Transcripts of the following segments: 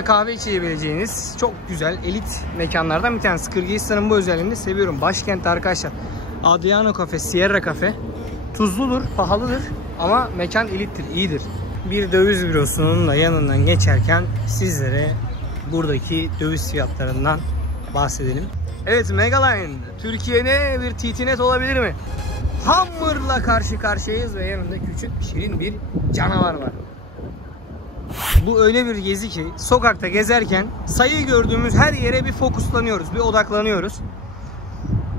kahve içebileceğiniz çok güzel elit mekanlardan bir tanesi. Kırgızistan'ın bu özelliğini de seviyorum. Başkent arkadaşlar. Adriano Cafe, Sierra Cafe. Tuzludur, pahalıdır ama mekan elittir, iyidir. Bir döviz bürosunun da yanından geçerken sizlere buradaki döviz fiyatlarından bahsedelim. Evet, Megaline Türkiye'de bir TT-Net olabilir mi? Hammer'la karşı karşıyayız ve yanında küçük şirin bir canavar var. Bu öyle bir gezi ki sokakta gezerken sayı gördüğümüz her yere bir fokuslanıyoruz, bir odaklanıyoruz.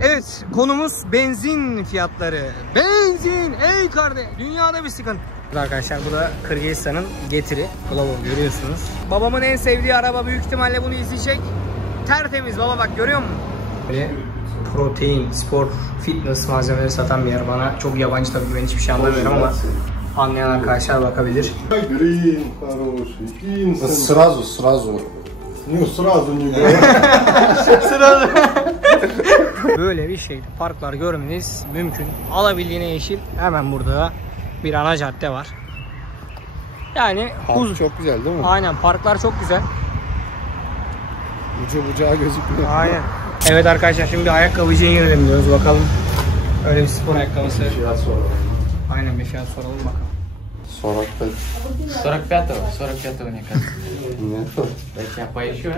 Evet, konumuz benzin fiyatları. Benzin ey kardeş, dünyada bir sıkıntı. Arkadaşlar bu da Kırgızistan'ın Getiri kılavuzu, görüyorsunuz. Babamın en sevdiği araba, büyük ihtimalle bunu izleyecek. Tertemiz baba, bak görüyor musun? Böyle protein, spor, fitness malzemeleri satan bir yer. Bana çok yabancı tabii, ben hiçbir şey anlamıyorum ama anlayan arkadaşlar bakabilir. Сразу. Böyle bir şey, parklar görmeniz mümkün. Alabildiğine yeşil. Hemen burada bir ana cadde var. Yani Park çok güzel değil mi? Aynen, parklar çok güzel. Ucu bucağı gözükmüyor. Aynen. Evet arkadaşlar, şimdi ayakkabıcıya girelim diyoruz, bakalım. Öyle bir spor ayakkabısı. Fiyat soralım. Aynen, bir fiyat soralım bakalım. 45-го, мне кажется. Нет. Dайте я поищу.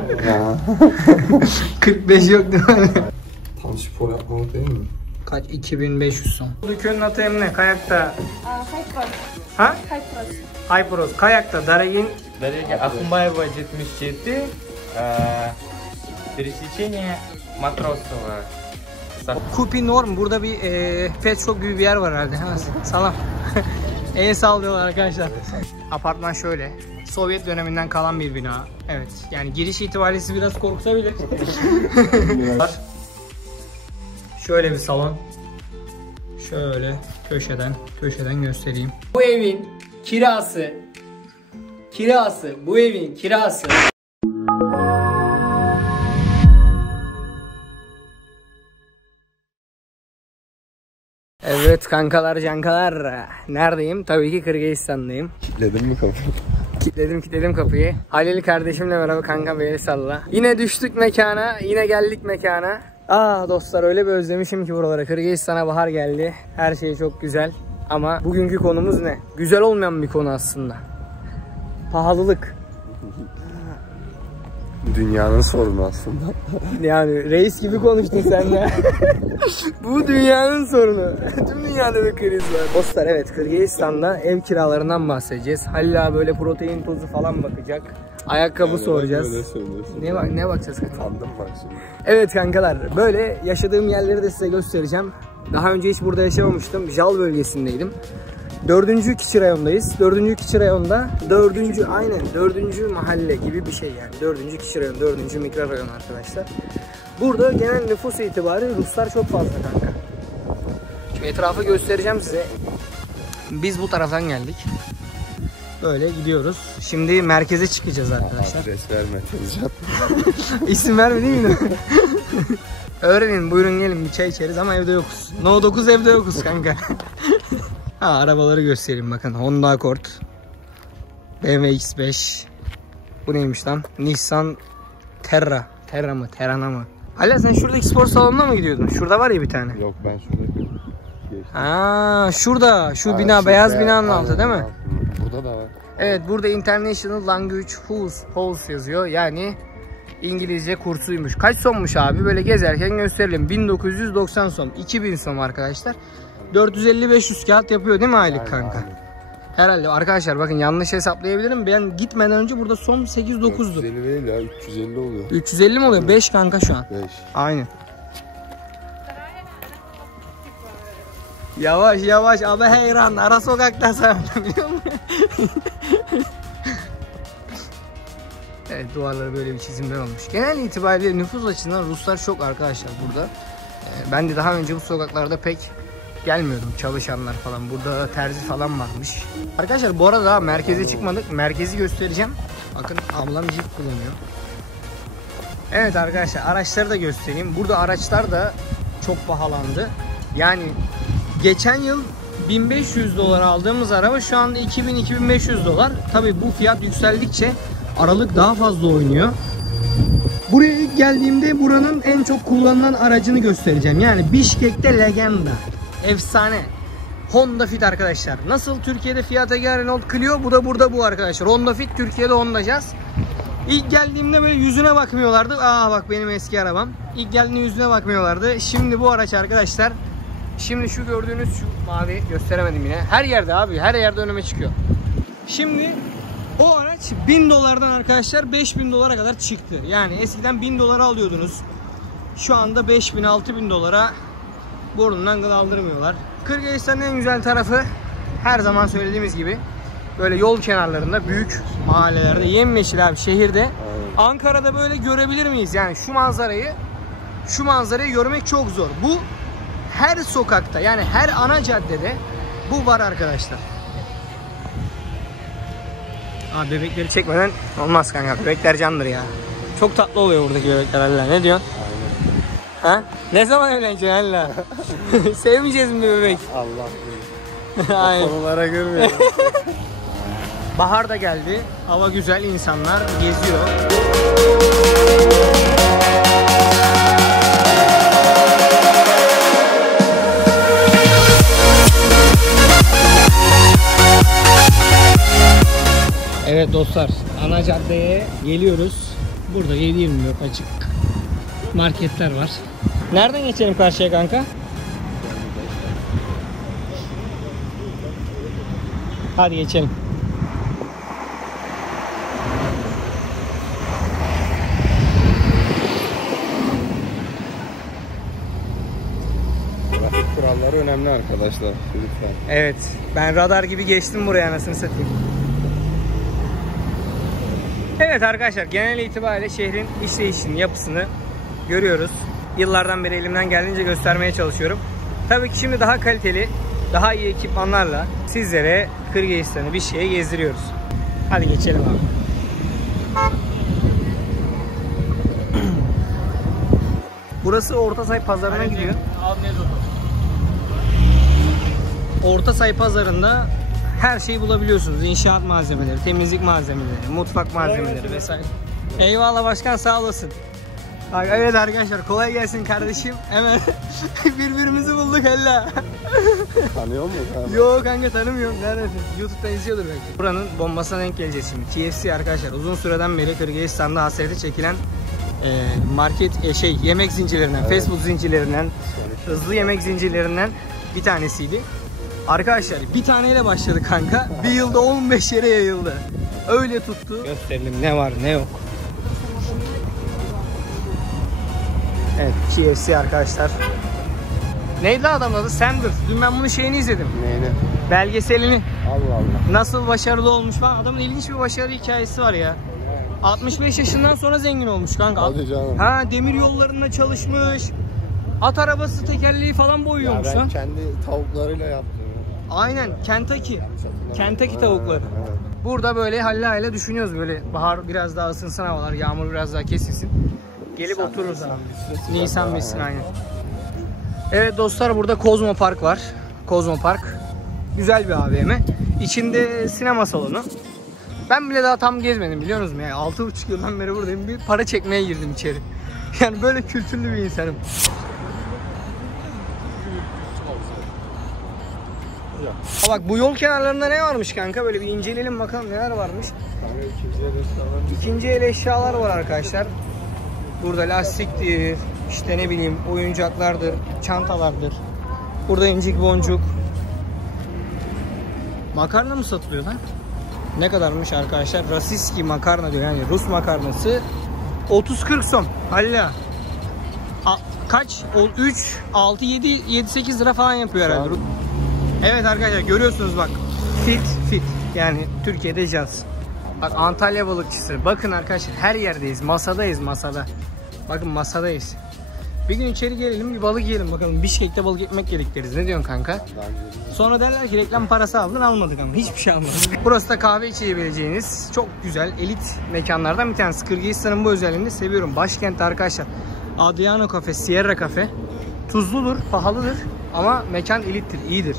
45 yok değil mi? Tam spor yapmalı değil mi? Kaç? 2500 son. Bu dükkanın adı ne? Kayakta. Хайпрос. Ha? Хайпрос. Hypros. Kayakta Daragin. Дорога Ахмаева 74, пересечение Матросова. Kupi Norm. Burada bir pet shop gibi bir yer var herhalde. Salam. El sallıyorlar arkadaşlar. Apartman şöyle. Sovyet döneminden kalan bir bina. Evet. Yani giriş itibariyle sizi biraz korkutabilir. Şöyle bir salon. Şöyle köşeden göstereyim. Bu evin kirası. Bu evin kirası. Evet kankalar cankalar, neredeyim? Tabii ki Kırgızistan'dayım. Kilitledin mi kapıyı? Kilitledim kapıyı. Halil kardeşimle beraber kanka bir el salla. Yine düştük mekana, yine geldik mekana. Dostlar, öyle bir özlemişim ki buralara. Kırgızistan'a bahar geldi. Her şey çok güzel. Ama bugünkü konumuz ne? Güzel olmayan bir konu aslında. Pahalılık. Dünyanın sorunu aslında. Yani reis gibi konuştun sen de. Bu dünyanın sorunu. Tüm dünyada bir kriz var. Dostlar, evet, Kırgızistan'da ev kiralarından bahsedeceğiz. Halil abi böyle protein tozu falan bakacak. Ayakkabı soracağız. Ne bakacağız kanka? Tanıdım bak şimdi. Evet kankalar, böyle yaşadığım yerleri de size göstereceğim. Daha önce hiç burada yaşamamıştım. Jal bölgesindeydim. 4. Kiçi rayondayız. 4. Kiçi rayonda 4. mahalle gibi bir şey yani. 4. Kiçi rayon, 4. mikrorayon arkadaşlar. Burada genel nüfus itibariyle Ruslar çok fazla kanka. Şimdi etrafı göstereceğim size. Biz bu taraftan geldik. Böyle gidiyoruz. Şimdi merkeze çıkacağız arkadaşlar. Adres verme Tezcan. İsim verme değil mi? Öğrenin, buyurun gelin bir çay içeriz ama evde yokuz. No 9 evde yokuz kanka. Arabaları göstereyim bakın. Honda Accord, BMW X5. Bu neymiş lan? Nissan Terra. Terra mı? Terana mı? Hala sen şuradaki spor salonuna mı gidiyordun? Şurada var ya bir tane. Yok, ben şurada geçtim. Şurada. Şu bina, beyaz binanın altı değil mi? Burada da var. Evet, burada International Language Halls yazıyor. Yani İngilizce kursuymuş. Kaç sonmuş abi? Böyle gezerken gösterelim. 1990 son. 2000 son arkadaşlar. 450-500 kağıt yapıyor değil mi aylık kanka? Herhalde arkadaşlar, bakın yanlış hesaplayabilirim. Ben gitmeden önce burada son 8-9'du. 450 değil ya, 350 oluyor. 350 mi oluyor? 5 kanka şu an. 5. Aynen. Yavaş abi, heyran. Ara sokakta sen biliyor musun? Evet, duvarları böyle bir çizimler olmuş. Genel itibariyle nüfus açısından Ruslar çok arkadaşlar burada. Ben de daha önce bu sokaklarda pek gelmiyordum, çalışanlar falan. Burada terzi falan varmış. Arkadaşlar bu arada merkeze çıkmadık. Merkezi göstereceğim. Bakın ablam Jeep kullanıyor. Evet arkadaşlar, araçları da göstereyim. Burada araçlar da çok pahalandı. Yani geçen yıl 1500 dolar aldığımız araba şu anda 2000-2500 dolar. Tabi bu fiyat yükseldikçe Aralık daha fazla oynuyor. Buraya ilk geldiğimde buranın en çok kullanılan aracını göstereceğim. Yani Bişkek'te Legenda. Efsane. Honda Fit arkadaşlar. Nasıl Türkiye'de Fiat Egea, Renault Clio, bu da burada bu arkadaşlar. Honda Fit, Türkiye'de Honda Jazz. İlk geldiğimde böyle yüzüne bakmıyorlardı. Aa bak benim eski arabam. İlk geldiğinde yüzüne bakmıyorlardı. Şimdi bu araç arkadaşlar. Şimdi şu gördüğünüz şu mavi, gösteremedim yine. Her yerde abi, her yerde önüme çıkıyor. Şimdi o araç 1000 dolardan arkadaşlar 5000 dolara kadar çıktı. Yani eskiden 1000 dolara alıyordunuz. Şu anda 5000 6000 dolara burnundan gıl aldırmıyorlar. Kırgızistan'ın en güzel tarafı her zaman söylediğimiz gibi böyle yol kenarlarında, büyük mahallelerde, yemyeşil abi şehirde. Aynen. Ankara'da böyle görebilir miyiz? Yani şu manzarayı görmek çok zor. Bu her sokakta, yani her ana caddede bu var arkadaşlar. Abi bebekleri çekmeden olmaz kanka. Bebekler candır ya. Çok tatlı oluyor buradaki bebekler Allah. Ne diyorsun? Aynen. Ha? Ne zaman evleneceksin Allah? Sevmeyeceğiz mi bir bebek? Allah bilir. Aynen. Konulara girmiyor. Bahar da geldi. Hava güzel, insanlar geziyor. Evet dostlar, ana caddeye geliyoruz. Burada 7/24 açık marketler var. Nereden geçelim karşıya kanka? Hadi geçelim. Trafik kuralları önemli arkadaşlar. Lütfen. Evet, ben radar gibi geçtim buraya, anasını satayım. Evet arkadaşlar, genel itibariyle şehrin işleyişini, yapısını görüyoruz. Yıllardan beri elimden geldiğince göstermeye çalışıyorum. Tabii ki şimdi daha kaliteli, daha iyi ekipmanlarla sizlere Kırgızistan'ı bir şeye gezdiriyoruz. Hadi geçelim abi. Burası Ortasay Pazarı'na gidiyor. Ortasay Pazarı'nda her şeyi bulabiliyorsunuz. İnşaat malzemeleri, temizlik malzemeleri, mutfak malzemeleri vesaire. Eyvallah başkan, sağ olasın. Evet arkadaşlar, kolay gelsin kardeşim. Hemen birbirimizi bulduk hella. Tanıyor musun? Yok kanka, tanımıyorum. Neredesin? YouTube'da izliyordur belki. Buranın bombasına denk geleceğiz şimdi. KFC arkadaşlar, uzun süreden beri Kırgızistan'da hasreti çekilen market yemek zincirlerinden, evet, fast food zincirlerinden, hızlı yemek zincirlerinden bir tanesiydi. Arkadaşlar bir taneyle başladı kanka. Bir yılda 15 yere yayıldı. Öyle tuttu. Gösterelim ne var ne yok. Evet, KFC arkadaşlar. Neydi adamın adı? Sanders. Dün ben bunun şeyini izledim. Neyini? Belgeselini. Allah Allah. Nasıl başarılı olmuş falan. Adamın ilginç bir başarı hikayesi var ya. 65 yaşından sonra zengin olmuş kanka. Hadi canım. Ha, demir yollarında çalışmış. At arabası tekerleği falan boyuyormuş ya ben lan. kendi tavuklarıyla yaptım. Aynen, Kentucky tavukları. Evet. Burada böyle halla düşünüyoruz, böyle bahar biraz daha ısınsın havalar, yağmur biraz daha kesilsin. Gelip otururuz abi. Nisan bitsin aynen. Evet dostlar, burada Kozmo Park var. Kozmo Park. Güzel bir AVM. İçinde sinema salonu. Ben bile daha tam gezmedim, biliyor musunuz? Yani 6,5 yıldan beri buradayım. Bir para çekmeye girdim içeri. Yani böyle kültürlü bir insanım. Bak bu yol kenarlarında ne varmış kanka? Böyle bir inceleyelim bakalım neler varmış. İkinci el eşyalar var arkadaşlar. Burada lastiktir, işte ne bileyim oyuncaklardır, çantalardır. Burada incik boncuk. Makarna mı satılıyor lan? Ne kadarmış arkadaşlar? Rasiski makarna diyor, yani Rus makarnası. 30-40 som. Halla. Kaç? 3, 6, 7, 7-8 lira falan yapıyor herhalde. Evet arkadaşlar, görüyorsunuz bak. Fit. Yani Türkiye'de Jazz. Bak Antalya balıkçısı. Bakın arkadaşlar, her yerdeyiz. Masadayız, masada. Bakın masadayız. Bir gün içeri gelelim, bir balık yiyelim bakalım. Bişkek'te balık ekmek yedik deriz. Ne diyorsun kanka? Sonra derler ki reklam parası aldın, almadık ama hiçbir şey almadık. Burası da kahve içebileceğiniz çok güzel elit mekanlardan bir tanesi. Kırgızistan'ın bu özelliğini seviyorum. Başkent arkadaşlar. Adriano Cafe, Sierra Cafe. Tuzludur, pahalıdır ama mekan elittir, iyidir.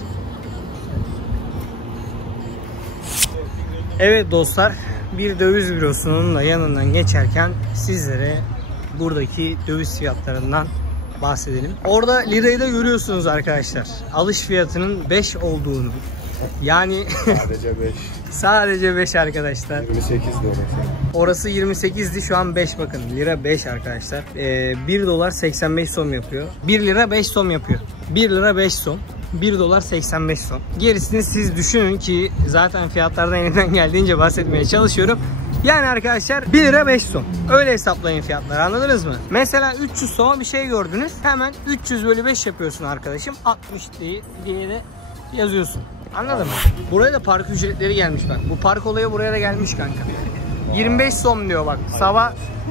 Evet dostlar, bir döviz bürosunun da yanından geçerken sizlere buradaki döviz fiyatlarından bahsedelim. Orada lirayı da görüyorsunuz arkadaşlar. Alış fiyatının 5 olduğunu. Yani Sadece 5. sadece 5 arkadaşlar. 28 orası. Orası 28'di, şu an 5 bakın. Lira 5 arkadaşlar. 1 dolar 85 som yapıyor. 1 lira 5 som yapıyor. 1 lira 5 som. 1 dolar 85 som. Gerisini siz düşünün ki zaten fiyatlardan elimden geldiğince bahsetmeye çalışıyorum. Yani arkadaşlar 1 lira 5 som. Öyle hesaplayın fiyatları, anladınız mı? Mesela 300 soma bir şey gördünüz. Hemen 300 bölü 5 yapıyorsun arkadaşım. 60 diye de yazıyorsun. Anladın mı? Buraya da park ücretleri gelmiş bak. Bu park olayı buraya da gelmiş kanka. 25 som diyor bak.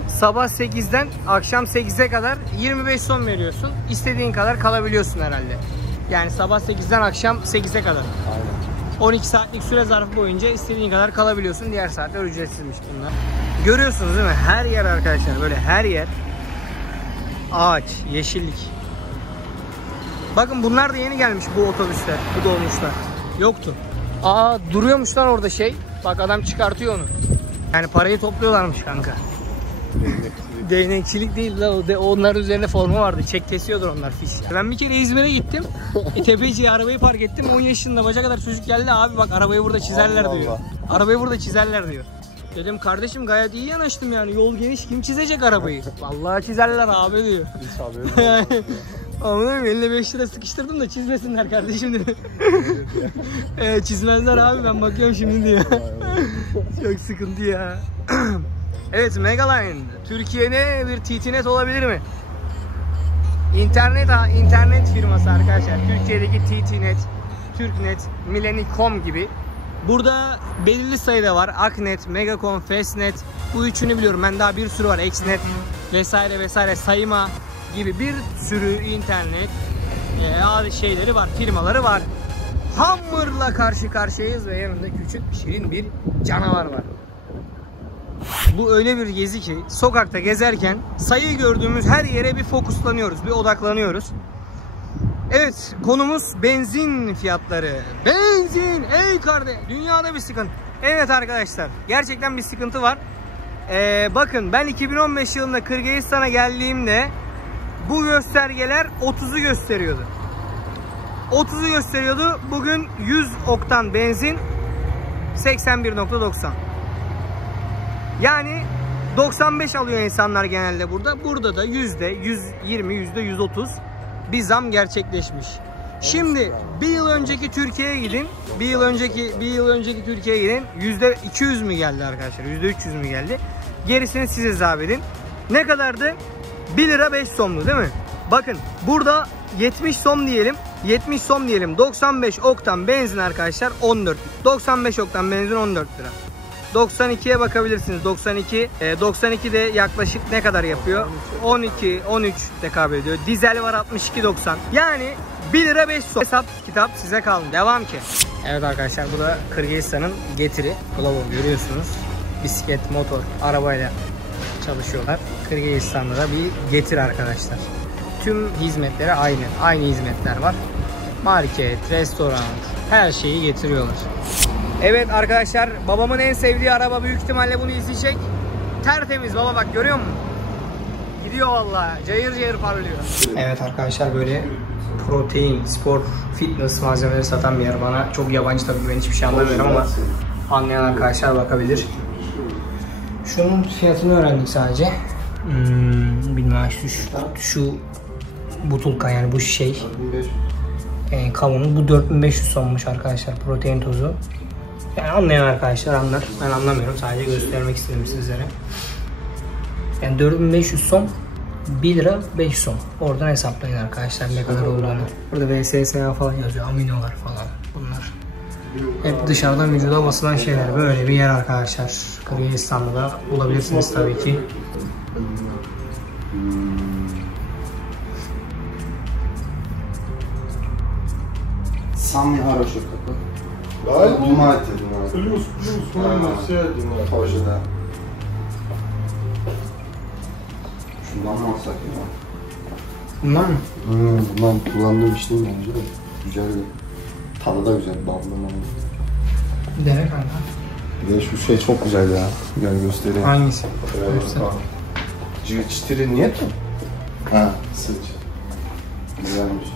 Sabah 8'den akşam 8'e kadar 25 som veriyorsun. İstediğin kadar kalabiliyorsun herhalde. Yani sabah 8'den akşam 8'e kadar. Aynen. 12 saatlik süre zarfı boyunca istediğin kadar kalabiliyorsun. Diğer saatler ücretsizmiş bunlar. Görüyorsunuz değil mi? Her yer arkadaşlar, böyle her yer ağaç, yeşillik. Bakın bunlar da yeni gelmiş, bu otobüsler, bu dolmuşlar. Yoktu. Aa, duruyormuş lan orada şey. Bak adam çıkartıyor onu. Yani parayı topluyorlarmış kanka. Değnekçilik değil la, onlar üzerinde forma vardı. Çek kesiyordur onlar, fiş. Ben bir kere İzmir'e gittim. Tepeciye arabayı park ettim. 10 yaşında baca kadar çocuk geldi, abi bak arabayı burada çizerler Allah diyor. Allah. Arabayı burada çizerler diyor. Dedim kardeşim gayet iyi yanaştım yani. Yol geniş, kim çizecek arabayı? Vallahi çizerler abi diyor. Hiç haberim yok. Anladın, eline 5 lira sıkıştırdım da çizmesinler kardeşim dedi. Çizmezler abi, ben bakıyorum şimdi diyor. Çok sıkıntı ya. Evet, Megaline Türkiye'de bir TT-Net olabilir mi? İnternet firması arkadaşlar. Türkiye'deki TT-Net, Türknet, Millennium gibi. Burada belirli sayıda var. Aknet, Megacom, Fastnet. Bu üçünü biliyorum. Ben daha bir sürü var. Xnet vesaire vesaire, sayma gibi bir sürü internet şeyleri var, firmaları var. Hammer'la karşı karşıyayız ve yanında küçük şirin bir canavar var. Bu öyle bir gezi ki sokakta gezerken sayı gördüğümüz her yere bir fokuslanıyoruz, bir odaklanıyoruz. Evet, konumuz benzin fiyatları. Benzin, ey kardeş, dünyada bir sıkıntı. Evet arkadaşlar, gerçekten bir sıkıntı var. Bakın ben 2015 yılında Kırgızistan'a geldiğimde bu göstergeler 30'u gösteriyordu. 30'u gösteriyordu. Bugün 100 oktan benzin 81.90. Yani 95 alıyor insanlar genelde burada. Burada da %120, %130 bir zam gerçekleşmiş. Şimdi bir yıl önceki Türkiye'ye gidin. Bir yıl önceki Türkiye'ye gidin. %200 mü geldi arkadaşlar? %300 mü geldi? Gerisini siz hesap edin. Ne kadardı? 1 lira 5 somdu değil mi? Bakın burada 70 som diyelim. 70 som diyelim. 95 oktan benzin arkadaşlar 14. 95 oktan benzin 14 lira. 92'ye bakabilirsiniz. 92 de yaklaşık ne kadar yapıyor? 12-13 tekabül ediyor. Dizel var 62.90. Yani 1 lira 5 som. Hesap kitap size kalın. Devam ki. Evet arkadaşlar, bu da Kırgızistan'ın Getiri. Global görüyorsunuz. Bisiklet, motor, arabayla çalışıyorlar. Kırgızistan'da da bir Getir arkadaşlar. Tüm hizmetleri aynı hizmetler var. Market, restoran, her şeyi getiriyorlar. Evet arkadaşlar, babamın en sevdiği araba, büyük ihtimalle bunu izleyecek. Tertemiz baba, bak görüyor musun? Gidiyor vallahi, cayır cayır parlıyor. Evet arkadaşlar, böyle protein, spor, fitness malzemeleri satan bir yer. Bana çok yabancı tabii, ben hiçbir şey anlamıyorum ama anlayan arkadaşlar bakabilir. Şunun fiyatını öğrendik sadece. Bilmem, şu butulka, yani bu şey kavunun, bu 4500 sommuş arkadaşlar, protein tozu. Yani anlayan arkadaşlar anlar. Ben anlamıyorum, sadece göstermek istedim sizlere. Yani 4500 som 1 lira 5 som. Oradan hesaplayın arkadaşlar ne kadar olduğunu. Burada VSSA falan yazıyor, aminolar falan bunlar. Hep dışarıdan vücuda basılan şeyler. Böyle bir yer arkadaşlar. Kırgızistan'da da bulabilirsiniz tabii ki. Sami хороший какой. Внимательно. Плюс, все одинаково. Тоже, да. Şundan mı alsak ya? Bunlar mı? Bundan kullandığım içtiğim bence de. Güzel. Tadı da güzel. Ballı. Dene kanka. Bir de şu şey çok güzel ya. Gel göstereyim. Hangisi? G4 niyet mi? Ha, sıç. Güzelmiş.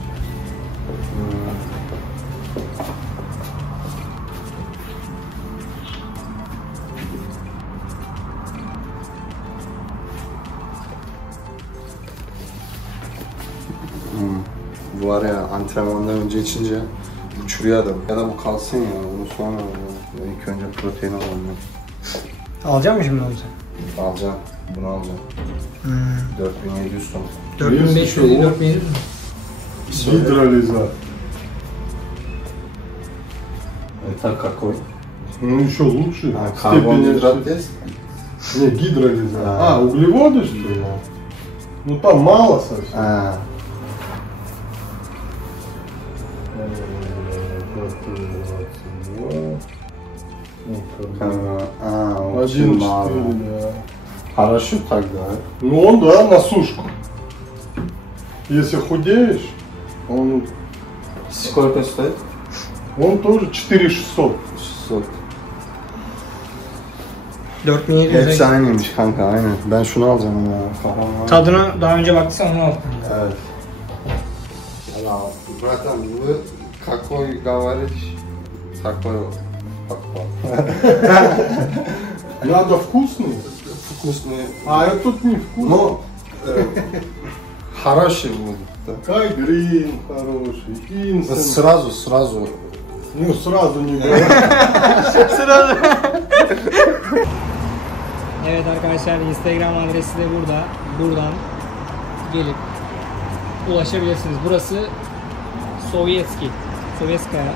Bu var ya, antrenmandan önce içince uçuruyor adam. Ya da bu kalsın ya, bunu sonra ilk önce protein alalım. Alacak mısın şimdi onu? Alacağım, bunu alacağım. 4700 ton. 4500 değil, 4700 mü? Гидролиза. Это какой? Ну еще лучше. Кarbonhidrat есть? Не, гидролиза. А. Углеводы что ли? Ну там мало совсем. Ha. O 1,4, мало. да. Хорошо тогда. Ну он, да, на сушку. Если худеешь, он Сколько стоит? тоже 4600. 600. 4700 Hepsi lira. aynıymış kanka, aynen. Ben şunu alacağım ya. Kafam var. Tadına daha önce baktıysan onu al. Evet. Братан, вы какой говоришь? Такой покупал. Надо вкусный. Вкусный. А этот не вкусный. Но хороший будет. Да. Кайгрин хороший, Инсен. Сразу. Ну сразу не говори. Evet arkadaşlar, Instagram adresi de burada. Buradan gelip ulaşabilirsiniz. Burası Sovyetskaya.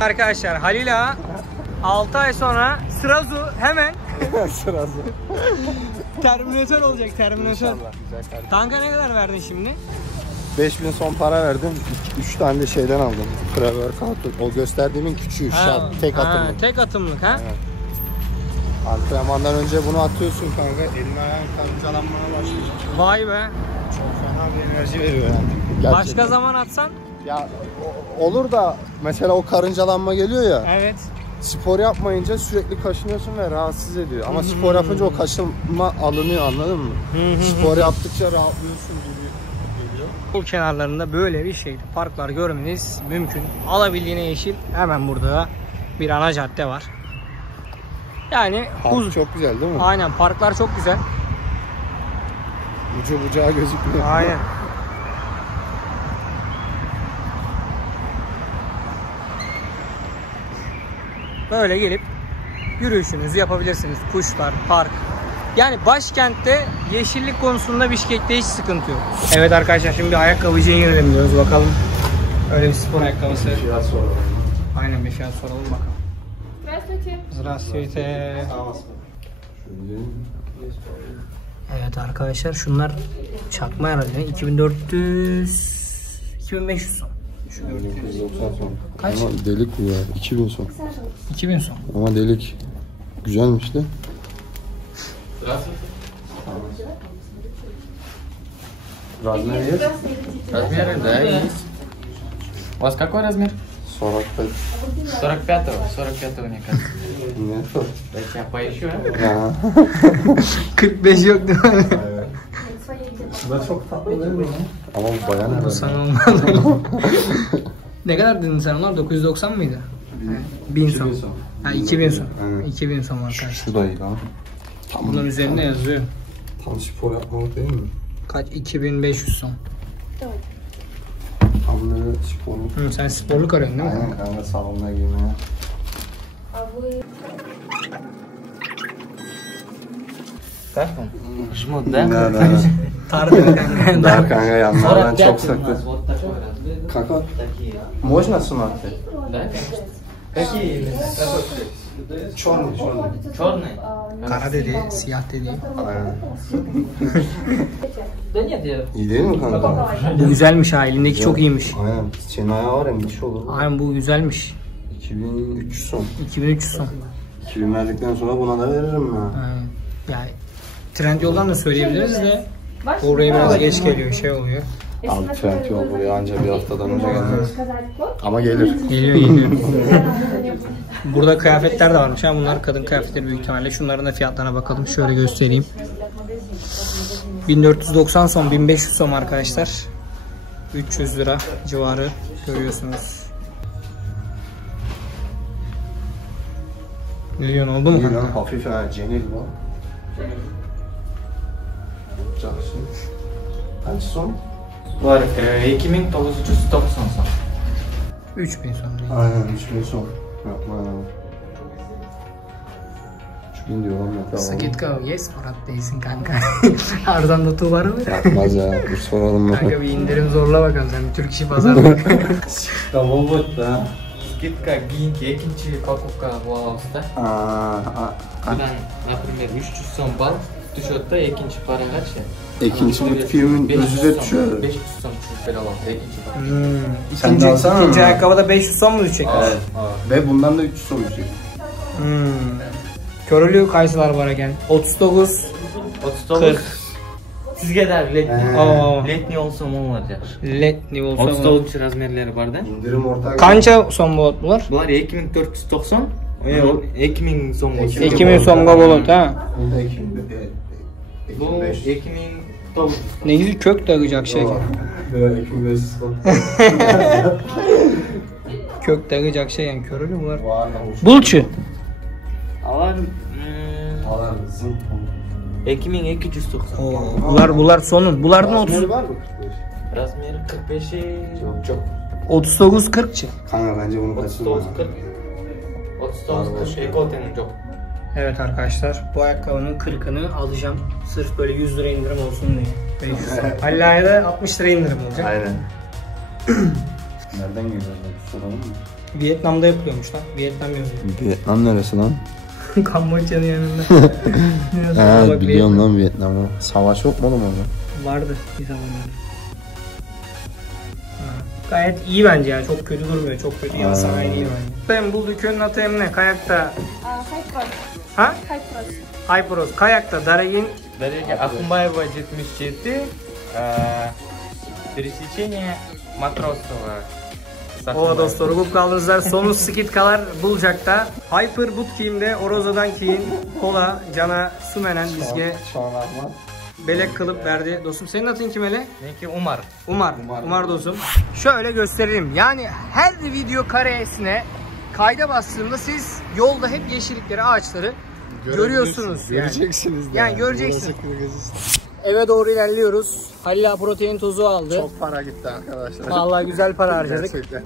Arkadaşlar Halil Ağa 6 ay sonra Srazu hemen Sırası. Terminator olacak, Terminator. İnşallah. Güzel kardeşim. Tanka ne kadar verdin şimdi? 5000 son para verdim. 3 tane de şeyden aldım. Pre-workout. O gösterdiğimin küçüğü. Tek atımlık. Tek atımlık ha? Evet. Antrenmandan önce bunu atıyorsun kanka. Elin ayağın karıncalanmaya başlıyor. Vay be. Çok fena bir enerji veriyor yani. Gerçekten. Başka zaman atsan? Ya olur da mesela o karıncalanma geliyor ya. Evet. Spor yapmayınca sürekli kaşınıyorsun ve rahatsız ediyor. Ama spor yapınca o kaşınma alınıyor, anladın mı? Spor yaptıkça rahatlıyorsun gibi geliyor. Yol kenarlarında böyle bir şey, parklar görmeniz mümkün. Alabildiğine yeşil. Hemen burada bir ana cadde var. Yani Park çok güzel değil mi? Aynen, parklar çok güzel. Ucu bucağı gözükmüyor. Aynen. Böyle gelip yürüyüşünüzü yapabilirsiniz. Kuşlar, park. Yani başkentte yeşillik konusunda Bişkek'te hiç sıkıntı yok. Evet arkadaşlar, şimdi ayakkabıcıya girelim diyoruz. Bakalım. Öyle bir spor ayakkabısı. Fiyat soralım. Aynen, bir fiyat soralım bakalım. Здравствуйте. Здравствуйте. Şimdi Evet arkadaşlar, şunlar çakma herhalde. 2400 2500 son. 1990 son. Kaç? Ama delik bu ya. 2000 son. 2000 son. Ama delik güzelmiş de. Размер есть? Размеры, да, есть. У вас какой размер? 45. 45-го, мне кажется. Нет. Дайте я поищу. Ha. 45 yok değil mi? Da çok tatlı değil mi? Ama bu bayan Bu herhalde. sana olmaz. Ne kadar dedin sen onlar? 990 mıydı? 1000 son. 2000 son. Ha, 2000 son. Evet. 2000 son arkadaşlar. Şu da iyi lan. Tam, Bunun üzerinde yazıyor. tam spor yapmalık değil mi? Kaç? 2500 son. Tam böyle sporluk. Sen sporluk arıyorsun değil mi? Aynen kanka, salonda giymeye. Как он? Жмут, да? Da. Tartıyor kanka. Dar kanka, yanlardan 45 çok у sıktı. нас вот такой размер. Kanka, Такие. можно смотреть? Да, конечно. Какие именно? Какой? Черный. Черный? Kara dedi, siyah dedi. Aynen. Да нет, я... İyi değil mi kanka? Bu güzelmiş ha, elindeki çok iyiymiş. Aynen. Senin ayağı var ya, müthiş olur. Aynen, bu güzelmiş. 2300 son. 2300 son. 2000 verdikten sonra buna da veririm ya. Aynen. Yani Trendyol'dan da söyleyebiliriz de oraya biraz geç geliyor, şey oluyor. Abi Trendyol buraya anca bir haftadan önce gelmez. Ama gelir. Geliyor. Burada kıyafetler de varmış. Ha, bunlar kadın kıyafetleri büyük ihtimalle. Şunların da fiyatlarına bakalım. Şöyle göstereyim. 1490 son, 1500 son arkadaşlar. 300 lira civarı görüyorsunuz. Milyon oldu mu kanka? Hafif ha, Cenil bu. Жақсы. Kaç son? Var 2990 son. 3000 son değil. Aynen 3000 son. Yapma ya. 3000 diyor oğlum ya. Sakitka, yes Murat değilsin kanka. Arda'nda da tu var mı? Yapmaz ya. Bir soralım mı? Kanka bir indirim zorla bakalım sen bir Türk işi pazarlık. Tamam bu da. Скидка кийинки экинчи покупка болабызда. Budan, например, 300 сом бал түшөт да экинчи парагачы. İkinci filmin özü de düşüyor. 500 сом түшүп бере алабыз экинчи. Sen de alsana İkinci mı? ayakkabıda 500 son mu düşecek? Evet. Ve bundan da 300 son düşecek. Körülü kaysalar var eken. 39 40. Sizge de Oo. letni olsa mı olacak? Letni olsa mı? 39 razmerleri var da. İndirim ortak. Kança son bulut bunlar? Bular 2490. 2000 som olsa. 2000 somga bulut ha. Bunda Bu 2500. 2900. Ne güzel kök dağacak şey. Böyle 2500 son. Kök dağacak şey yani körülü bunlar. Var. Bulçu. Alar Alan zın. 2290. Bunlar sonun. Bunlardan 30 Razmeri var mı? Razmeri 45'i Çok. 39 40 çık. Kanka bence bunu kaçırma. 39 40. 39 40 ekotenin yok. Evet arkadaşlar bu ayakkabının 40'ını alacağım. Sırf böyle 100 lira indirim olsun diye. 500 lira. Halla'ya da 60 lira indirim olacak. Aynen. Nereden geliyor? Soralım mı? Vietnam'da yapılıyormuş lan. Vietnam yazıyor. Vietnam neresi lan? Kamboçya'nın yanında. He biliyorum lan Vietnam'ı. Savaş yok mu oğlum orada? Vardı bir zamanlar. Gayet iyi bence ya. Çok kötü durmuyor. Çok kötü. Yan sanayi değil bence. Ben bu dükkanın atı ne? Kayakta. Хайпрос. Ha? Хайпрос. Hypros. Kayakta. Daragin. Дорога Акумбаева 77. Пересечение Матросова. Ova dostları bu kaldınızlar. Sonu skitkalar Bulcak'ta. Hyper Bootcamp'de Oroza'dan keyin kola, cana, su menen bizge Şu an Ahmet. belek kılıp verdi. Dostum senin adın kim hele? Neki Umar. Umar dostum. Şöyle göstereyim. Yani her video karesine kayda bastığımda siz yolda hep yeşillikleri, ağaçları görüyorsunuz. Göreceksiniz. Yani göreceksiniz. Eve doğru ilerliyoruz. Halil protein tozu aldı. Çok para gitti arkadaşlar. Vallahi güzel para harcadık. Gerçekten.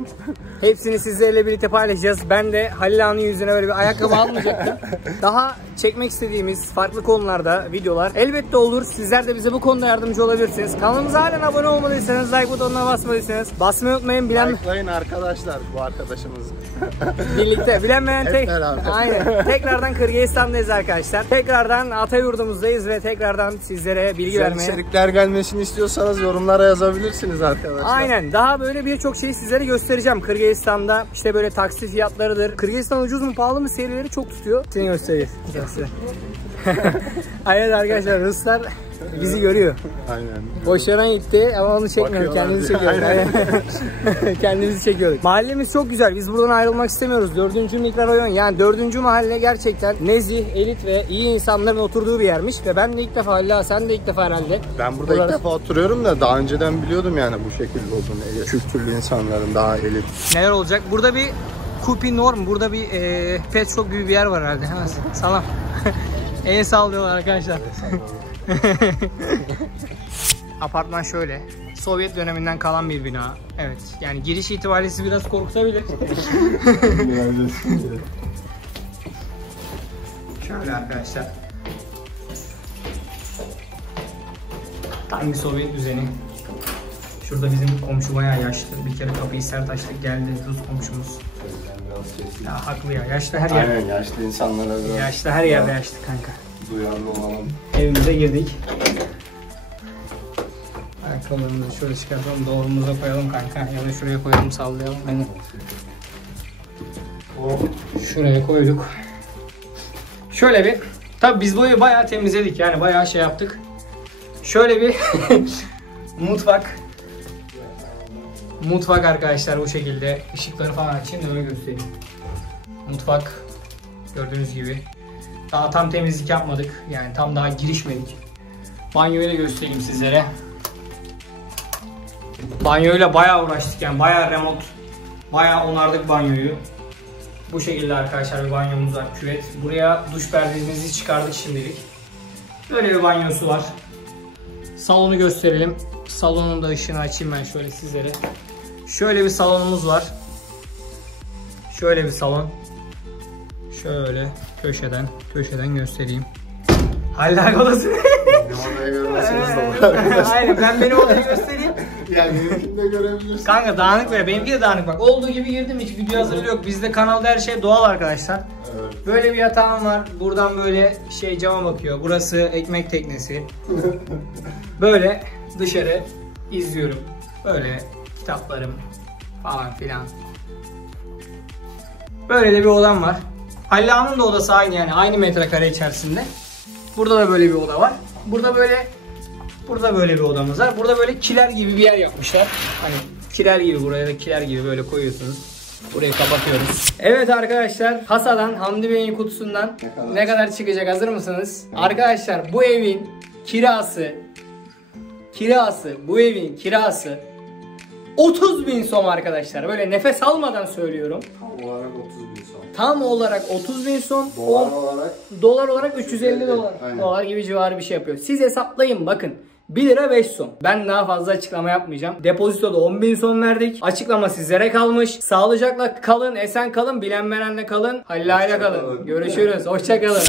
Hepsini sizlerle birlikte paylaşacağız. Ben de Halil Ağa'nın yüzüne böyle bir ayakkabı almayacaktım. Daha çekmek istediğimiz farklı konularda videolar elbette olur. Sizler de bize bu konuda yardımcı olabilirsiniz. Kanalımıza halen abone olmadıysanız, like butonuna basmadıysanız basmayı unutmayın. Likelayın arkadaşlar bu arkadaşımızı. Birlikte bilemeyen Hep beraber. Aynen. Tekrardan Kırgızistan'dayız arkadaşlar. Tekrardan Atayurdumuzdayız ve tekrardan sizlere bilgi Güzel vermeye. içerikler gelmesini istiyorsanız yorumlara yazabilirsiniz arkadaşlar. Aynen. Daha böyle birçok şeyi sizlere göstereceğim. Kırgızistan'da işte böyle taksi fiyatlarıdır. Kırgızistan ucuz mu pahalı mı serileri çok tutuyor. Seni göstereyim. Aynen arkadaşlar Ruslar bizi görüyor. Aynen. Boş yere gitti ama onu çekmiyoruz. Kendimizi çekiyoruz. Kendimizi çekiyoruz. Mahallemiz çok güzel. Biz buradan ayrılmak istemiyoruz. 4. mikrorayon yani 4. mahalle gerçekten nezih, elit ve iyi insanların oturduğu bir yermiş. Ve ben de ilk defa Halil, sen de ilk defa herhalde. Ben burada ilk defa oturuyorum da daha önceden biliyordum yani bu şekilde olduğunu. Kültürlü insanların daha elit. Neler olacak? Burada bir Kupi Norm, burada bir pet shop gibi bir yer var herhalde. Salam. El sallıyorlar arkadaşlar. Apartman şöyle. Sovyet döneminden kalan bir bina. Evet. Yani giriş itibariyle sizi biraz korkutabilir. Şöyle arkadaşlar. Tam bir Sovyet düzeni. Şurada bizim komşu bayağı yaşlı. Bir kere kapıyı sert açtık geldi Rus komşumuz. Ya haklı ya. Yaşlı her yerde. Aynen yaşlı insanlara biraz Yaşlı her yerde yaşlı kanka. duyarlı olalım. Evimize girdik. Ayakkabılarımızı şöyle çıkartalım, doğrumuza koyalım kanka. Ya da şuraya koyalım, sallayalım. Hani şuraya koyduk. Şöyle bir, tabi biz bu evi bayağı temizledik yani bayağı şey yaptık. Şöyle bir mutfak. Mutfak arkadaşlar bu şekilde. Işıkları falan açayım da öyle göstereyim. Mutfak gördüğünüz gibi. Daha tam temizlik yapmadık. Yani tam daha girişmedik. Banyoyu da göstereyim sizlere. Banyoyla bayağı uğraştık yani bayağı remont. Bayağı onardık banyoyu. Bu şekilde arkadaşlar bir banyomuz var, küvet. Buraya duş perdemizi çıkardık şimdilik. Böyle bir banyosu var. Salonu gösterelim. Salonun da ışığını açayım ben şöyle sizlere. Şöyle bir salonumuz var. Şöyle bir salon. Şöyle köşeden göstereyim. Hallak odası. Odayı görmeseniz de olur arkadaşlar. Aynen, ben benim odayı göstereyim. Yani benimkini de görebilirsin. Kanka dağınık böyle, benimki de dağınık bak. Olduğu gibi girdim, hiç video hazırlığı yok. Bizde kanalda her şey doğal arkadaşlar. Evet. Böyle bir yatağım var. Buradan böyle cama bakıyor. Burası ekmek teknesi. Böyle dışarı izliyorum. Böyle kitaplarım falan filan. Böyle de bir odam var. Halla'nın da odası aynı, yani aynı metrekare içerisinde. Burada da böyle bir oda var. Burada böyle bir odamız var. Burada böyle kiler gibi bir yer yapmışlar. Hani kiler gibi, buraya da kiler gibi böyle koyuyorsunuz. Burayı kapatıyoruz. Evet arkadaşlar, kasadan Hamdi Bey'in kutusundan ne kadar çıkacak, hazır mısınız? Arkadaşlar bu evin kirası bu evin kirası 30.000 som arkadaşlar. Böyle nefes almadan söylüyorum. Tam olarak 30.000 som. Tam olarak 30.000 som. Dolar olarak? Dolar olarak 350 dolar. Aynen. Dolar gibi civarı bir şey yapıyor. Siz hesaplayın bakın. 1 lira 5 som. Ben daha fazla açıklama yapmayacağım. Depozitoda 10.000 som verdik. Açıklama sizlere kalmış. Sağlıcakla kalın, esen kalın, bilen berenle kalın. Halil'le kalın. Görüşürüz. Hoşça kalın.